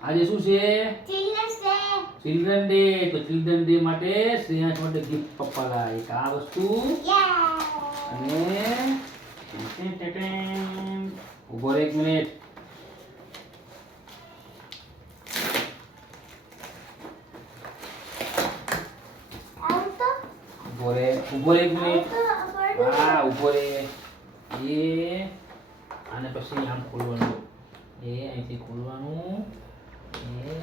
આજે શું છે? ચિલ્ડ્રન્સ ડે ચિલ્ડ્રન ડે તો ચિલ્ડ્રન ડે માટે શ્રેયાંશ માટે ગિફ્ટ પપ્પા લાવે એક આ વસ્તુ અને ઊભો એક મિનિટ. ઊભો રે ઊભો રહે એક મિનિટ હા ઊભો રે. એ. અને પછી આમ ખોલવાનું. એ અહીંથી ખોલવાનું એ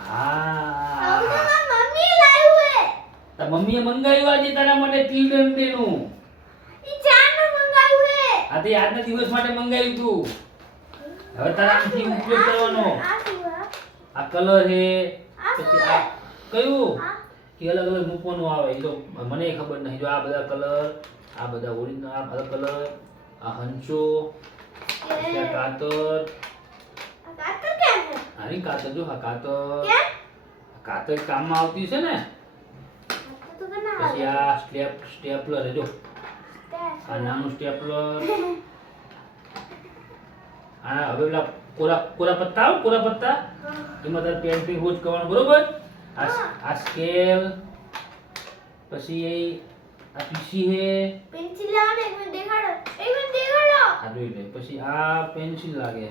હા આવું તો મારી મમ્મી લાવ્યું હે તાર મમ્મીએ મંગાવ્યું આજે તારા માટે ચિલ્ડ્રન ડે નું ઈ ચાનું મંગાવ્યું હે. આ તે આજના દિવસ માટે મંગાવ્યું તું. હવે તારા આમથી ઉપયોગ કરવાનો. આ કલર હે. આ કયું? કે અલગ અલગ મૂકવાનું આવે. એ તો મને ખબર નહીં. જો આ બધા કલર આ બધા ઓરિજિનલ આ બધા કલર આ હંચો આ કાતર. આ કાતર કેમ હે આની કાતર જો આ કાતર. કાતર કામમાં આવતી છે ને? પછી આ સ્ટેપ સ્ટેપલર જો. આ નાનું સ્ટેપલર આ હવે પેલા કોરા કોરા પત્તા આવ કોરા પત્તા. એમાં તારે પેન્ટિંગ રોજ કરવાનું બરોબર? આ આ સ્કેલ પછી એ આ પીસી હે. પેન્સિલ લાવો એક મિનિટ દેખાડો એક મિનિટ દેખાડો. આ જોઈ લે પછી આ પેન્સિલ લાગે.